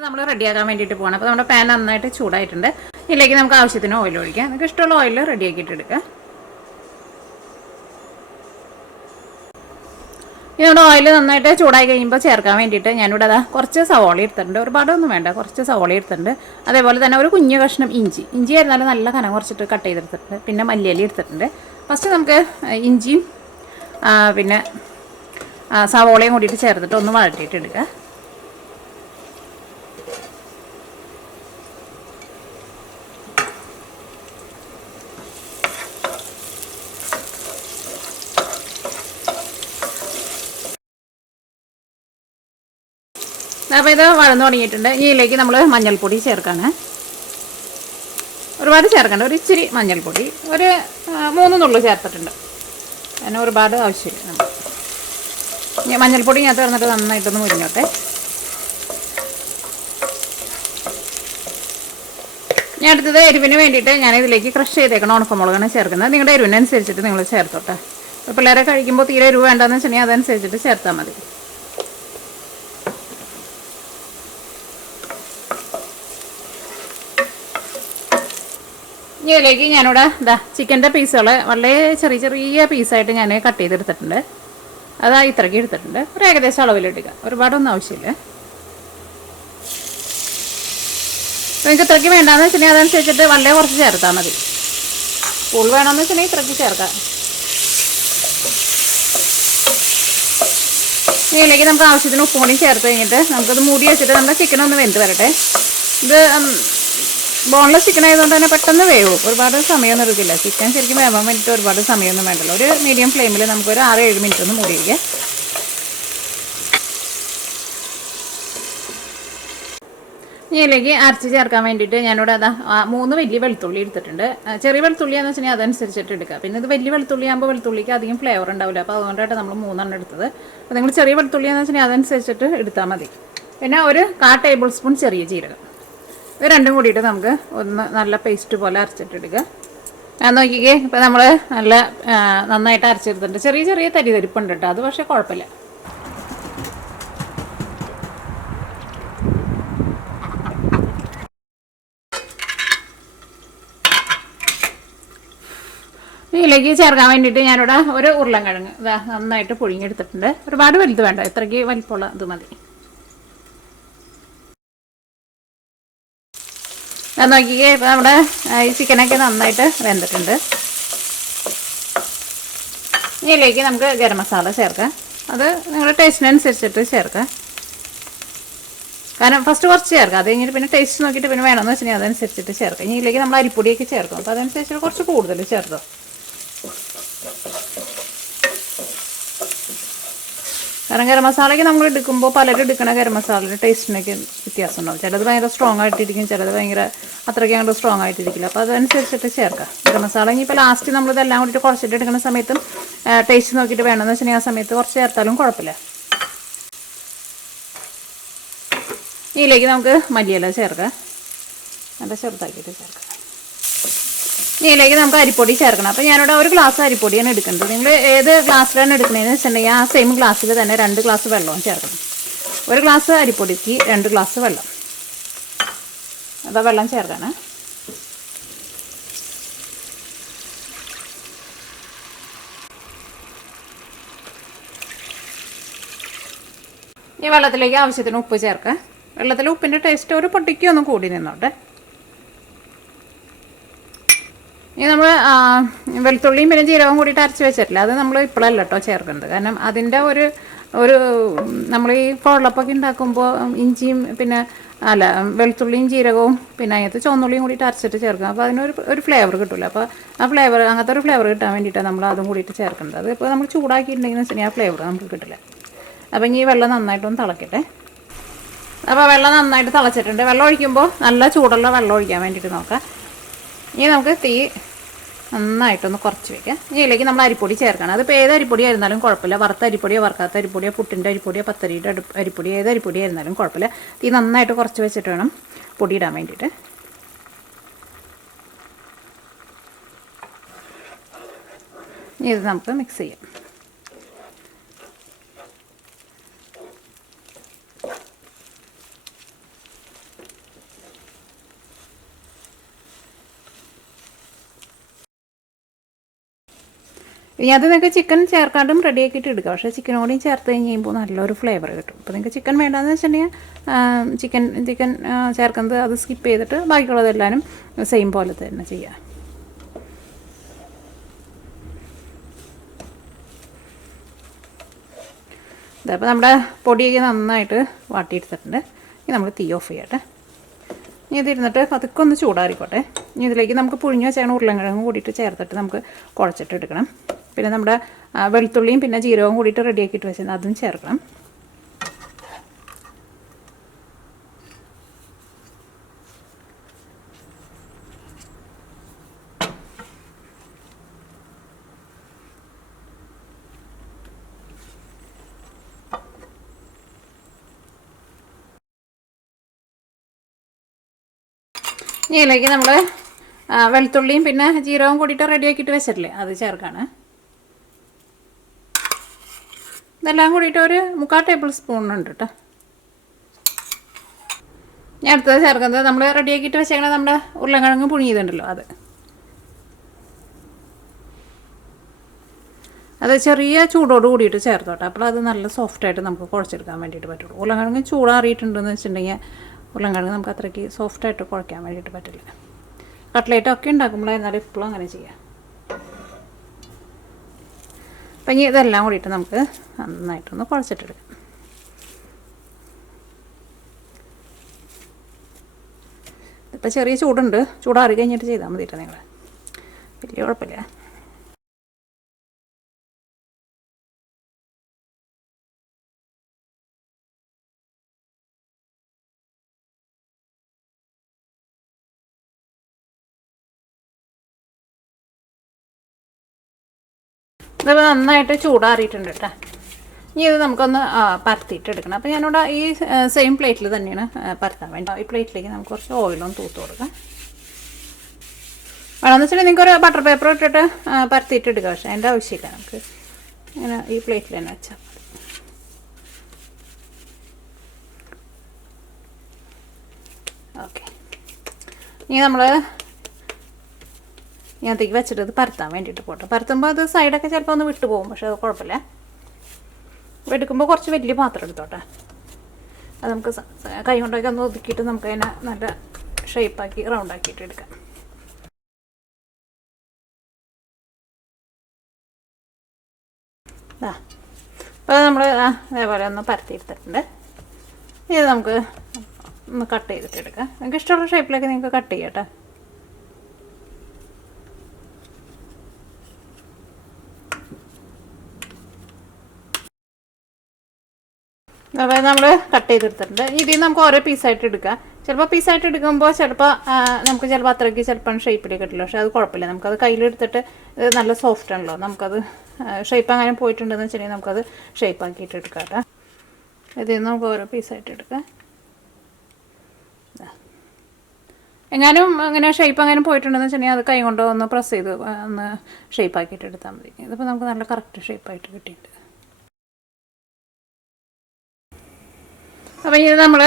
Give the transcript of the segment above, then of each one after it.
ഇത് നമ്മൾ റെഡിയാക്കാൻ വേണ്ടിയിട്ട് പോകണം. അപ്പോൾ നമ്മുടെ പാൻ നന്നായിട്ട് ചൂടായിട്ടുണ്ട്. ഇതിലേക്ക് നമുക്ക് ആവശ്യത്തിന് ഓയിൽ ഒഴിക്കാം. നിങ്ങൾക്ക് ഇഷ്ടമുള്ള ഓയിൽ റെഡിയാക്കിയിട്ട് എടുക്കാം. ഇനി നമ്മുടെ ഓയിൽ നന്നായിട്ട് ചൂടായി കഴിയുമ്പോൾ ചേർക്കാൻ വേണ്ടിയിട്ട് ഞാനിവിടെ കുറച്ച് സവോള എടുത്തിട്ടുണ്ട്. ഒരുപാടൊന്നും വേണ്ട, കുറച്ച് സവോള എടുത്തിട്ടുണ്ട്. അതേപോലെ തന്നെ ഒരു കുഞ്ഞു കഷ്ണം ഇഞ്ചി ആയിരുന്നാലും നല്ല കനം കുറച്ചിട്ട് കട്ട് ചെയ്തെടുത്തിട്ടുണ്ട്. പിന്നെ മല്ലിയില എടുത്തിട്ടുണ്ട്. ഫസ്റ്റ് നമുക്ക് ഇഞ്ചിയും പിന്നെ സവോളയും കൂടിയിട്ട് ചേർത്തിട്ട് ഒന്ന് വഴറ്റിയിട്ട് എടുക്കുക. അപ്പോൾ ഇത് വഴന്നു തുടങ്ങിയിട്ടുണ്ട്. ഇതിലേക്ക് നമ്മൾ മഞ്ഞൾപ്പൊടി ചേർക്കാണ്. ഒരുപാട് ചേർക്കണ്ട, ഒരു ഇച്ചിരി മഞ്ഞൾപ്പൊടി ഒരു 3 നുള്ളു ചേർത്തിട്ടുണ്ട്. അതിന് ഒരുപാട് ആവശ്യമില്ല. നമ്മൾ മഞ്ഞൾപ്പൊടി ഞാൻ ചേർന്നിട്ട് നന്നായിട്ടൊന്ന് മുരിഞ്ഞോട്ടെ. ഞാൻ അടുത്തത് എരിവിന് വേണ്ടിയിട്ട് ഞാനിതിലേക്ക് ക്രഷ് ചെയ്തേക്കണം ഉണക്കമുളകാണ് ചേർക്കുന്നത്. നിങ്ങളുടെ എരിവിനനുസരിച്ചിട്ട് നിങ്ങൾ ചേർത്തോട്ടെ. പിള്ളേരെ കഴിക്കുമ്പോൾ തീരെ എരിവ് വേണ്ടെന്ന് വെച്ചിട്ടുണ്ടെങ്കിൽ അതനുസരിച്ചിട്ട് ചേർത്താൽ മതി. ഇതിലേക്ക് ഞാനിവിടെ ചിക്കൻ്റെ പീസുകൾ വളരെ ചെറിയ പീസായിട്ട് ഞാൻ കട്ട് ചെയ്തെടുത്തിട്ടുണ്ട്. ഇത്രയ്ക്ക് എടുത്തിട്ടുണ്ട്. ഒരു ഏകദേശം അളവിലെടുക്കുക, ഒരുപാടൊന്നും ആവശ്യമില്ല. നിങ്ങൾക്ക് ഇത്രയ്ക്ക് വേണ്ടാന്ന് വെച്ചിട്ടുണ്ടെങ്കിൽ അതനുസരിച്ചിട്ട് വളരെ കുറച്ച് ചേർത്താൽ മതി. കൂടുതൽ വേണമെന്ന് വെച്ചിട്ടുണ്ടെങ്കിൽ ഇത്രയ്ക്ക് ചേർക്കാം. ഇതിലേക്ക് നമുക്ക് ആവശ്യത്തിന് ഉപ്പും കൂടി ചേർത്ത് കഴിഞ്ഞിട്ട് നമുക്കത് മൂടി വെച്ചിട്ട് നമ്മുടെ ചിക്കൻ ഒന്ന് വെന്ത് വരട്ടെ. ഇത് ബോൺലെസ് ചിക്കൻ ആയതുകൊണ്ട് തന്നെ പെട്ടെന്ന് വേവും, ഒരുപാട് സമയമൊന്നും എടുക്കില്ല. ചിക്കൻ ശരിക്കും വേവാൻ വേണ്ടിയിട്ട് ഒരുപാട് സമയമൊന്നും വേണ്ടല്ലോ. ഒരു മീഡിയം ഫ്ലെയിമിൽ നമുക്കൊരു 6-7 മിനിറ്റ് ഒന്ന് മൂടി വയ്ക്കുക. ഇതിലേക്ക് അരച്ച് ചേർക്കാൻ വേണ്ടിയിട്ട് ഞാനിവിടെ 3 വലിയ വെളുത്തുള്ളി എടുത്തിട്ടുണ്ട്. ചെറിയ വെളുത്തുള്ളിയാണെന്ന് വെച്ചിട്ടുണ്ടെങ്കിൽ അതനുസരിച്ചിട്ട് എടുക്കുക. പിന്നെ ഇത് വലിയ വെളുത്തുള്ളി ആകുമ്പോൾ വെളുത്തുള്ളിക്ക് അധികം ഫ്ലേവർ ഉണ്ടാവില്ല. അപ്പോൾ അതുകൊണ്ടായിട്ട് നമ്മൾ 3 എടുത്തത്. അപ്പോൾ നിങ്ങൾ ചെറിയ വെളുത്തുള്ളിയാണെന്ന് വെച്ചിട്ടുണ്ടെങ്കിൽ അതനുസരിച്ചിട്ട് എടുത്താൽ മതി. പിന്നെ ഒരു 1/4 ടേബിൾ സ്പൂൺ ചെറിയ ജീരകം, ഇത് രണ്ടും കൂടിയിട്ട് നമുക്ക് ഒന്ന് നല്ല പേസ്റ്റ് പോലെ അരച്ചിട്ടെടുക്കുക. ഞാൻ നോക്കിക്കേ, ഇപ്പോൾ നമ്മൾ നല്ല നന്നായിട്ട് അരച്ചെടുത്തിട്ടുണ്ട്. ചെറിയ തരിതരിപ്പുണ്ട് കേട്ടോ, അത് പക്ഷേ കുഴപ്പമില്ല. ഇതിലേക്ക് ചേർക്കാൻ വേണ്ടിയിട്ട് ഞാനിവിടെ ഒരു ഉരുളൻകിഴങ്ങ് നന്നായിട്ട് പുഴുങ്ങിയെടുത്തിട്ടുണ്ട്. ഒരുപാട് വലുത് വേണ്ട, ഇത്രയ്ക്ക് വലിപ്പമുള്ള ഇത് മതി. നോക്കിക്കേ, ഇപ്പോൾ നമ്മുടെ ഈ ചിക്കനൊക്കെ നന്നായിട്ട് വെന്തിട്ടുണ്ട്. ഇതിലേക്ക് നമുക്ക് ഗരം മസാല ചേർക്കാം. അത് നിങ്ങളുടെ ടേസ്റ്റിനനുസരിച്ചിട്ട് ചേർക്കാം. കാരണം ഫസ്റ്റ് കുറച്ച് ചേർക്കാം, അത് കഴിഞ്ഞിട്ട് പിന്നെ ടേസ്റ്റ് നോക്കിയിട്ട് പിന്നെ വേണമെന്ന് വെച്ചിട്ടുണ്ടെങ്കിൽ അതനുസരിച്ചിട്ട് ചേർക്കാം. ഇനി ഇതിലേക്ക് നമ്മൾ അരിപ്പൊടിയൊക്കെ ചേർക്കും. അപ്പോൾ അതനുസരിച്ചിട്ട് കുറച്ച് കൂടുതൽ ചേർത്തോ. കാരണം ഗരം മസാലയ്ക്ക് നമ്മൾ എടുക്കുമ്പോൾ പലരും എടുക്കുന്ന ഗരം മസാലയുടെ ടേസ്റ്റിനൊക്കെ വ്യത്യാസം ഉണ്ടാവും. ചിലത് ഭയങ്കര സ്ട്രോങ് ആയിട്ടിരിക്കും, ചിലത് ഭയങ്കര അത്രയ്ക്ക് അങ്ങോട്ട് സ്ട്രോങ് ആയിട്ടിരിക്കില്ല. അപ്പോൾ അതനുസരിച്ചിട്ട് ചേർക്കാം. ഗരം മസാല ഇനിയിപ്പോൾ ലാസ്റ്റ് നമ്മളിതെല്ലാം കൂടിയിട്ട് കുറച്ചിട്ട് എടുക്കുന്ന സമയത്തും ടേസ്റ്റ് നോക്കിയിട്ട് വേണമെന്ന് വെച്ചിട്ടുണ്ടെങ്കിൽ ആ സമയത്ത് കുറച്ച് ചേർത്താലും കുഴപ്പമില്ല. ഇതിലേക്ക് നമുക്ക് മല്ലിയില ചേർക്കാം, നല്ല ചെറുതാക്കിയിട്ട് ചേർക്കാം. ഇതിലേക്ക് നമുക്ക് അരിപ്പൊടി ചേർക്കണം. അപ്പോൾ ഞാനിവിടെ 1 ഗ്ലാസ് അരിപ്പൊടിയാണ് എടുക്കുന്നത്. നിങ്ങൾ ഏത് ഗ്ലാസ്സിലാണ് എടുക്കുന്നതെന്ന് വെച്ചിട്ടുണ്ടെങ്കിൽ ആ സെയിം ഗ്ലാസ്സിൽ തന്നെ 2 ഗ്ലാസ് വെള്ളവും ചേർക്കണം. 1 ഗ്ലാസ് അരിപ്പൊടിക്ക് 2 ഗ്ലാസ് വെള്ളം. വെള്ളം ചേർക്കണം. ഈ വെള്ളത്തിലേക്ക് ആവശ്യത്തിന് ഉപ്പ് ചേർക്കാം. വെള്ളത്തിൽ ഉപ്പിൻ്റെ ടേസ്റ്റ് ഒരു പൊട്ടിക്കൊന്നും കൂടി നിന്നോട്ടെ. ഇനി നമ്മൾ വെളുത്തുള്ളിയും പിന്നെ ജീരകവും കൂടിയിട്ട് അരച്ച് വെച്ചിട്ടില്ല, അത് നമ്മൾ ഇപ്പോഴല്ല കേട്ടോ ചേർക്കേണ്ടത്. കാരണം അതിൻ്റെ ഒരു നമ്മൾ ഈ പൊള്ളപ്പൊക്കെ ഉണ്ടാക്കുമ്പോൾ ഇഞ്ചിയും പിന്നെ വെളുത്തുള്ളിയും ജീരകവും പിന്നെ അതിനകത്ത് ചുവന്നുള്ളിയും കൂടിയിട്ട് അരച്ചിട്ട് ചേർക്കുക. അപ്പോൾ അതിനൊരു ഫ്ലേവർ കിട്ടില്ല. അപ്പോൾ ആ ഫ്ലേവർ, അങ്ങനത്തെ ഒരു ഫ്ലേവർ കിട്ടാൻ വേണ്ടിയിട്ടാണ് നമ്മൾ അതും കൂടിയിട്ട് ചേർക്കേണ്ടത്. അത് ഇപ്പോൾ നമ്മൾ ചൂടാക്കിയിട്ടുണ്ടെങ്കിൽ വെച്ചിട്ടുണ്ടെങ്കിൽ ആ ഫ്ലേവർ നമുക്ക് കിട്ടില്ല. അപ്പോൾ ഇനി ഈ വെള്ളം നന്നായിട്ടൊന്ന് തിളക്കട്ടെ. അപ്പോൾ വെള്ളം നന്നായിട്ട് തിളച്ചിട്ടുണ്ട്. വെള്ളം ഒഴിക്കുമ്പോൾ നല്ല ചൂടുള്ള വെള്ളം ഒഴിക്കാൻ വേണ്ടിയിട്ട് നോക്കാം. ഇനി നമുക്ക് തീ നന്നായിട്ടൊന്ന് കുറച്ച് വയ്ക്കാം. ഇതിലേക്ക് നമ്മൾ അരിപ്പൊടി ചേർക്കണം. അതിപ്പോൾ ഏത് അരിപ്പൊടി ആയിരുന്നാലും കുഴപ്പമില്ല. വറുത്ത അരിപ്പൊടിയോ വറുക്കാത്ത അരിപ്പൊടിയോ പുട്ടിൻ്റെ അരിപ്പൊടിയോ പത്തരിയുടെ അരിപ്പൊടിയോ ഏത് അരിപ്പൊടി ആയിരുന്നാലും കുഴപ്പമില്ല. തീ നന്നായിട്ട് കുറച്ച് വെച്ചിട്ട് വേണം പൊടി ഇടാൻ വേണ്ടിയിട്ട്. ഇത് നമുക്ക് മിക്സ് ചെയ്യാം. ഇനി അത് നിങ്ങൾക്ക് ചിക്കൻ ചേർക്കാണ്ടും റെഡിയാക്കിയിട്ട് എടുക്കാം. പക്ഷേ ചിക്കനോടെയും ചേർത്ത് കഴിയുമ്പോൾ നല്ലൊരു ഫ്ലേവർ കിട്ടും. അപ്പോൾ നിങ്ങൾക്ക് ചിക്കൻ വേണ്ടാന്ന് വെച്ചിട്ടുണ്ടെങ്കിൽ ചിക്കൻ ചേർക്കുന്നത് അത് സ്കിപ്പ് ചെയ്തിട്ട് ബാക്കിയുള്ളതെല്ലാവരും സെയിം പോലെ തന്നെ ചെയ്യുക. അപ്പോൾ നമ്മുടെ പൊടിയൊക്കെ നന്നായിട്ട് വാട്ടിയെടുത്തിട്ടുണ്ട്. ഇനി നമ്മൾ തീ ഓഫ് ചെയ്യട്ടെ. ഇനി ഇതിരുന്നിട്ട് പതുക്കെ ഒന്ന് ചൂടാറിക്കോട്ടെ. ഇനി ഇതിലേക്ക് നമുക്ക് പുഴിഞ്ഞ് വെച്ചാൽ ഉരുളൻകിഴങ്ങ് കൂടിയിട്ട് ചേർത്തിട്ട് നമുക്ക് കുഴച്ചിട്ട് എടുക്കണം. പിന്നെ നമ്മുടെ വെളുത്തുള്ളിയും പിന്നെ ജീരകവും കൂടിയിട്ട് റെഡിയാക്കിയിട്ട് വെച്ചാൽ അതും ചേർക്കണം. ഇതിലേക്ക് നമ്മൾ വെളുത്തുള്ളിയും പിന്നെ ജീരകവും കൂടിയിട്ട് റെഡിയാക്കിയിട്ട് വെച്ചിട്ടില്ലേ അത് ചേർക്കാണ്. ഇതെല്ലാം കൂടിയിട്ട് ഒരു 3/4 ടേബിൾ സ്പൂണുണ്ട് കേട്ടോ. ഞാൻ അടുത്തത് ചേർക്കുന്നത് നമ്മൾ റെഡിയാക്കിയിട്ട് വെച്ചേക്കണത് നമ്മുടെ ഉരുളൻകിഴങ്ങ് പുഴുങ്ങിയതുണ്ടല്ലോ അത് ചെറിയ ചൂടോട് കൂടിയിട്ട് ചേർത്തോട്ടെ. അപ്പോൾ അത് നല്ല സോഫ്റ്റായിട്ട് നമുക്ക് കുഴച്ചെടുക്കാൻ വേണ്ടിയിട്ട് പറ്റുള്ളൂ. ഉരുളൻകിഴങ്ങ് ചൂടാറിയിട്ടുണ്ടെന്ന് വെച്ചിട്ടുണ്ടെങ്കിൽ ഉരുളൻകിഴങ്ങ് നമുക്ക് അത്രയ്ക്ക് സോഫ്റ്റായിട്ട് കുഴയ്ക്കാൻ വേണ്ടിയിട്ട് പറ്റില്ല. കട്ട്ലേറ്റൊക്കെ ഉണ്ടാക്കുമ്പോഴായിരുന്നാലും എപ്പോഴും അങ്ങനെ ചെയ്യാം. അപ്പം ഇനി ഇതെല്ലാം കൂടിയിട്ട് നമുക്ക് നന്നായിട്ടൊന്ന് കുഴച്ചിട്ടെടുക്കാം. ഇതിപ്പോൾ ചെറിയ ചൂടുണ്ട്, ചൂടാറി കഴിഞ്ഞിട്ട് ചെയ്താൽ മതിയിട്ട് നിങ്ങൾ, വലിയ കുഴപ്പമില്ല. ഇതിപ്പോൾ നന്നായിട്ട് ചൂടാറിയിട്ടുണ്ട് കേട്ടോ. ഇനി ഇത് നമുക്കൊന്ന് പരത്തിയിട്ട് എടുക്കണം. അപ്പോൾ ഞാനിവിടെ ഈ സെയിം പ്ലേറ്റിൽ തന്നെയാണ് പരത്താൻ വേണ്ടി. ഈ പ്ലേറ്റിലേക്ക് നമുക്ക് കുറച്ച് ഓയിലൊന്ന് തൂത്ത് കൊടുക്കാം. വേണമെന്ന് വെച്ചിട്ടുണ്ടെങ്കിൽ നിങ്ങൾക്കൊരു ബട്ടർ പേപ്പർ ഇട്ടിട്ട് പരത്തിയിട്ട് എടുക്കാം. പക്ഷേ അതിൻ്റെ ആവശ്യമില്ല, നമുക്ക് ഇങ്ങനെ ഈ പ്ലേറ്റിൽ തന്നെ വെച്ചാൽ മതി. ഓക്കെ, ഇനി നമ്മൾ ഞാനത്തേക്ക് വെച്ചിട്ട് അത് പരത്താൻ വേണ്ടിയിട്ട് പോട്ടെ. പരത്തുമ്പോൾ അത് സൈഡൊക്കെ ചിലപ്പോൾ ഒന്ന് വിട്ടു പോകും, പക്ഷേ അത് കുഴപ്പമില്ല. എടുക്കുമ്പോൾ കുറച്ച് വലിയ പാത്രം എടുത്തോട്ടെ. അത് നമുക്ക് കൈ കൊണ്ടൊക്കെ ഒന്ന് ഒതുക്കിയിട്ട് നമുക്ക് അതിനെ നല്ല ഷേപ്പാക്കി റൗണ്ടാക്കിയിട്ട് എടുക്കാം. അപ്പോൾ നമ്മൾ അതേപോലെ ഒന്ന് പരത്തി എടുത്തിട്ടുണ്ട്. ഇത് നമുക്ക് ഒന്ന് കട്ട് ചെയ്തിട്ട് എടുക്കാം. നിങ്ങൾക്ക് ഇഷ്ടമുള്ള ഷേപ്പിലൊക്കെ നിങ്ങൾക്ക് കട്ട് ചെയ്യാം കേട്ടോ. അപ്പോൾ നമ്മൾ കട്ട് ചെയ്തെടുത്തിട്ടുണ്ട്. ഇതിൽ നമുക്ക് ഓരോ പീസായിട്ട് എടുക്കാം. ചിലപ്പോൾ പീസായിട്ട് എടുക്കുമ്പോൾ നമുക്ക് ചിലപ്പോൾ അത്രയ്ക്ക് ചിലപ്പോൾ ഷേപ്പിലേക്ക് കിട്ടില്ല. പക്ഷേ അത് കുഴപ്പമില്ല, നമുക്കത് കയ്യിലെടുത്തിട്ട് ഇത് നല്ല സോഫ്റ്റ് ആണല്ലോ. നമുക്കത് ഷേപ്പ് അങ്ങനെ പോയിട്ടുണ്ടെന്ന് വെച്ചിട്ടുണ്ടെങ്കിൽ നമുക്കത് ഷേപ്പാക്കിയിട്ട് എടുക്കാം കേട്ടോ. ഇതിൽ നിന്ന് നമുക്ക് ഓരോ പീസായിട്ട് എടുക്കാം. എങ്ങാനും അങ്ങനെ ഷേപ്പ് അങ്ങനെ പോയിട്ടുണ്ടെന്ന് വെച്ചിട്ടുണ്ടെങ്കിൽ അത് കൈ കൊണ്ട് ഒന്ന് പ്രസ് ചെയ്ത് ഒന്ന് ഷേപ്പാക്കിയിട്ട് എടുത്താൽ മതി. ഇതിപ്പോൾ നമുക്ക് നല്ല കറക്റ്റ് ഷേപ്പായിട്ട് കിട്ടിയിട്ടുണ്ട്. അപ്പോൾ ഇത് നമ്മൾ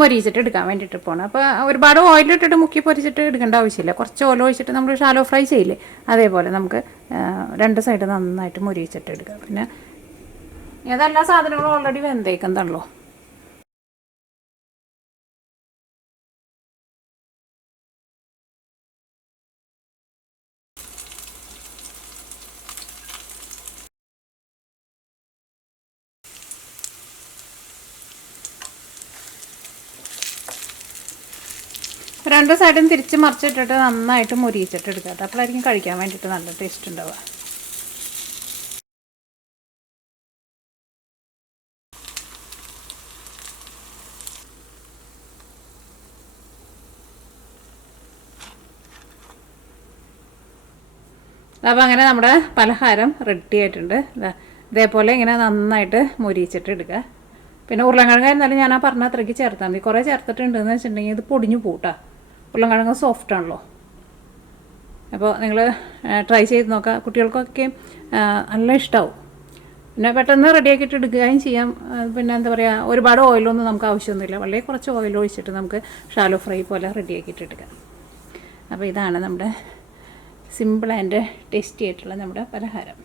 മൊരിച്ചിട്ട് എടുക്കാൻ വേണ്ടിയിട്ട് പോകണം. അപ്പോൾ ഒരുപാട് ഓയിലിട്ടിട്ട് മുക്കി പൊരിച്ചിട്ട് എടുക്കേണ്ട ആവശ്യമില്ല. കുറച്ച് ഓയിൽ ഒഴിച്ചിട്ട് നമ്മൾ ഷാലോ ഫ്രൈ ചെയ്യില്ലേ, അതേപോലെ നമുക്ക് 2 സൈഡ് നന്നായിട്ട് മൊരിച്ചിട്ട് എടുക്കാം. പിന്നെ ഏതെല്ലാ സാധനങ്ങളും ഓൾറെഡി വെന്തേക്കുന്നതാണല്ലോ. രണ്ട് സൈഡും തിരിച്ച് മറിച്ചിട്ടിട്ട് നന്നായിട്ട് മൊരിയിച്ചിട്ട് എടുക്കാം കേട്ടോ. അപ്പോഴായിരിക്കും കഴിക്കാൻ വേണ്ടിയിട്ട് നല്ല ടേസ്റ്റ് ഉണ്ടാവുക. അപ്പോൾ അങ്ങനെ നമ്മുടെ പലഹാരം റെഡി ആയിട്ടുണ്ട്. ഇതേപോലെ ഇങ്ങനെ നന്നായിട്ട് മൊരിയിച്ചിട്ട് എടുക്കുക. പിന്നെ ഉരുളൻകിഴങ്ങ് എന്നാലും ഞാൻ പറഞ്ഞ അത്രയ്ക്ക് ചേർത്താൽ മതി. കുറേ ചേർത്തിട്ടുണ്ടെന്ന് വെച്ചിട്ടുണ്ടെങ്കിൽ ഇത് പൊടിഞ്ഞു പൂട്ടാ. ഉരുളൻകിഴങ്ങ് സോഫ്റ്റ് ആണല്ലോ. അപ്പോൾ നിങ്ങൾ ട്രൈ ചെയ്ത് നോക്കുക. കുട്ടികൾക്കൊക്കെ നല്ല ഇഷ്ടമാവും. പിന്നെ പെട്ടെന്ന് റെഡിയാക്കിയിട്ട് എടുക്കുകയും ചെയ്യാം. പിന്നെ എന്താ പറയുക, ഒരുപാട് ഓയിലൊന്നും നമുക്ക് ആവശ്യമൊന്നുമില്ല. വളരെ കുറച്ച് ഓയിൽ ഒഴിച്ചിട്ട് നമുക്ക് ഷാലോ ഫ്രൈ പോലെ റെഡിയാക്കിയിട്ട് എടുക്കാം. അപ്പോൾ ഇതാണ് നമ്മുടെ സിമ്പിൾ ആൻഡ് ടേസ്റ്റി ആയിട്ടുള്ള നമ്മുടെ പലഹാരം.